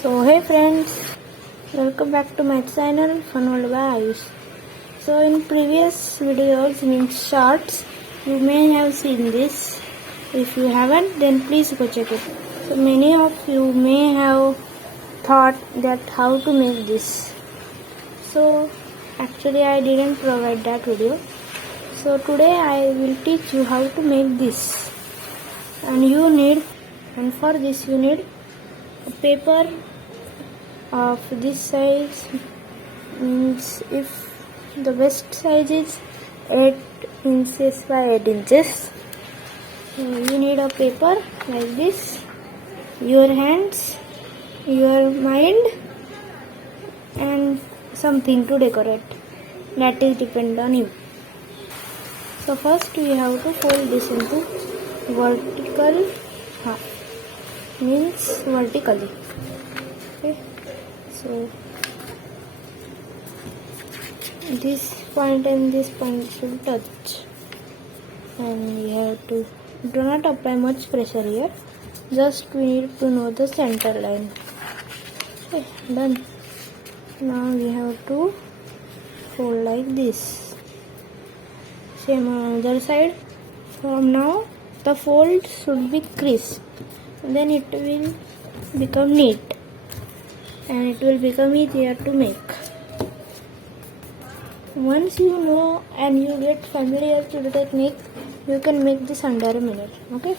So hey friends, welcome back to my channel Fun World by Ayush. So in previous videos, means shorts, you may have seen this. If you haven't, then please go check it. So many of you may have thought that how to make this. So actually I didn't provide that video. So today I will teach you how to make this. And for this you need a paper of this size, means if the best size is 8 inches by 8 inches. So you need a paper like this, your hands, your mind, and something to decorate. That is depend on you. So first we have to fold this into vertical half, means vertically. Okay. So this point and this point should touch, and we have to do not apply much pressure here, just we need to know the center line. Okay, done. Now we have to fold like this, same on other side. From now the fold should be crisp, then it will become neat and it will become easier to make. Once you know and you get familiar to the technique, you can make this under a minute. Okay.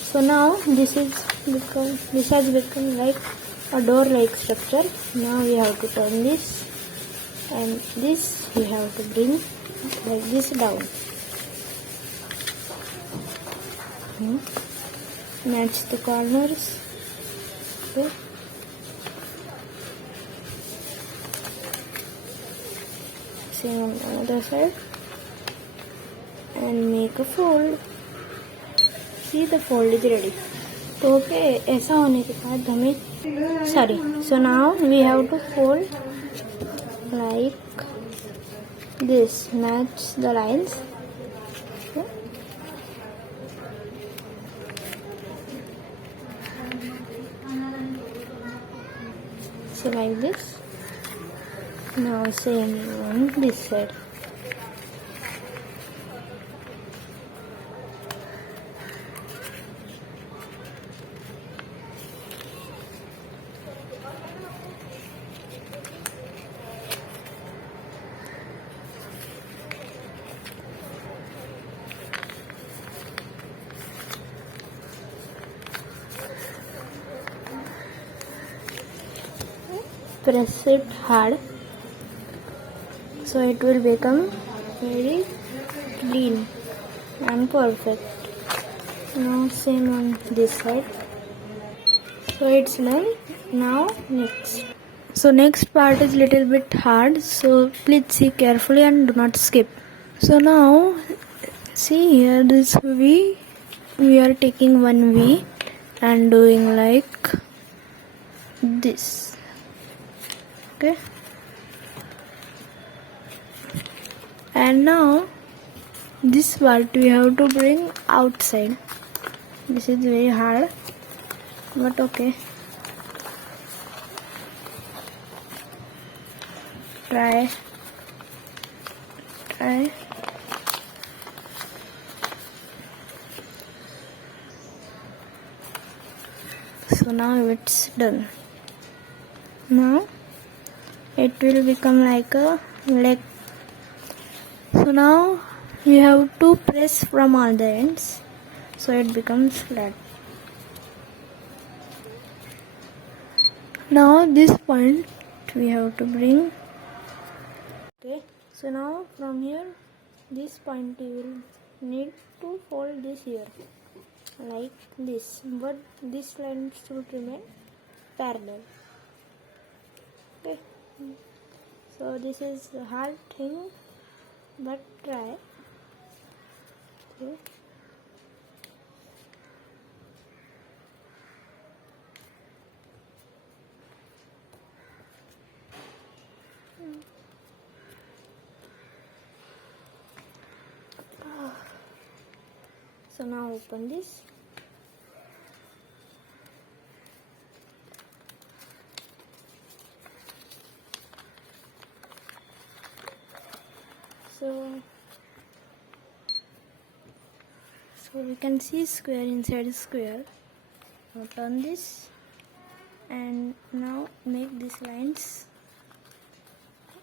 So now this has become like a door-like structure. Now we have to turn this, and this we have to bring like this down. Match the corners. Okay. Same on the other side, and make a fold. See, the fold is ready. तो okay, ऐसा होने के बाद हमें so now we have to fold like this, match the lines. Okay. So like this. Now same on this side. Press it hard, so it will become very clean and perfect. Now same on this side. So it's done. Now next. So next part is little bit hard, so please see carefully and do not skip. So now see here, this V, we are taking one V and doing like this. Okay. And now this part we have to bring outside. This is very hard, but okay. Try. So now it's done. Now it will become like a leg. So now you have to press from all the ends, so it becomes flat. Now this point we have to bring. Okay, so now from here, this point you will need to fold this here like this, but this line should remain parallel. Okay, so this is a hard thing, but try. Okay. So now open this. So we can see square inside square. Now turn this and now make these lines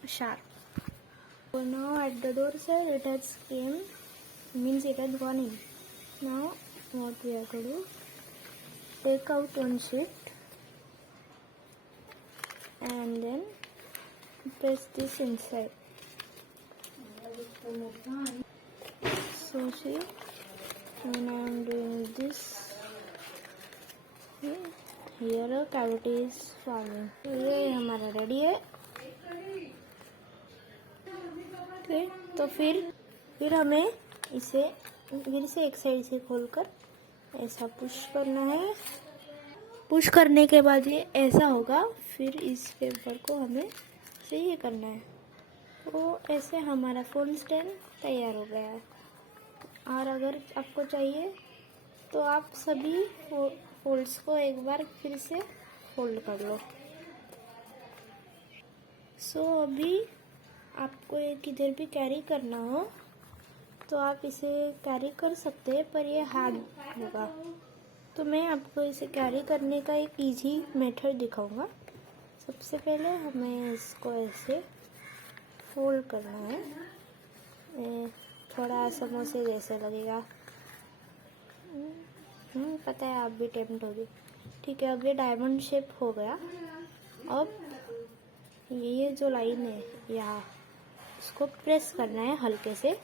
sharp. So now at the door side it has came, means it had gone in. Now what we have to do, take out one sheet and then press this inside. So see, when I am doing this, here a cavity is forming. ये हमारा ready है. Okay, तो फिर हमें इसे फिर से एक साइड से खोलकर ऐसा पुश करना है. पुश करने के बाद ये ऐसा होगा. फिर इस पेपर को हमें से ये करना है. तो ऐसे हमारा फोन स्टैंड तैयार हो गया है. और अगर आपको चाहिए तो आप सभी फोल्ड्स को एक बार फिर से फोल्ड कर लो. सो अभी आपको ये किधर भी कैरी करना हो तो आप इसे कैरी कर सकते हैं, पर ये हार्ड होगा. तो मैं आपको इसे कैरी करने का एक इजी मेथड दिखाऊंगा. सबसे पहले हमें इसको ऐसे फोल्ड करना है. थोड़ा समोसे जैसा लगेगा, पता है, आप भी टेम्प्ट होगी. ठीक है, अब ये डायमंड शेप हो गया. अब ये जो लाइन है यहाँ, इसको प्रेस करना है हल्के से.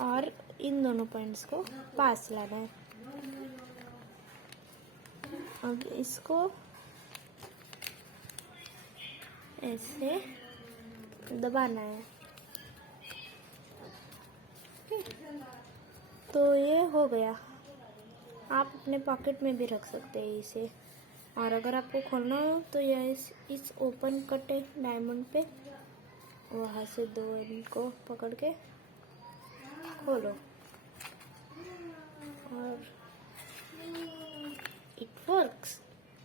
और इन दोनों पॉइंट्स को पास लाना है. अब इसको ऐसे दबाना है. तो ये हो गया. आप अपने पॉकेट में भी रख सकते हैं इसे. और अगर आपको खोलना हो तो यह इस ओपन कट डायमंड पे वहाँ से दो एंड को पकड़ के खोलो और इट वर्क्स.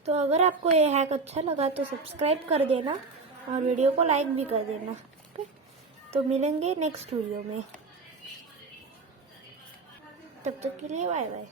तो अगर आपको ये हैक अच्छा लगा तो सब्सक्राइब कर देना और वीडियो को लाइक भी कर देना. ओके, तो मिलेंगे नेक्स्ट वीडियो में. तब तक के लिए बाय बाय.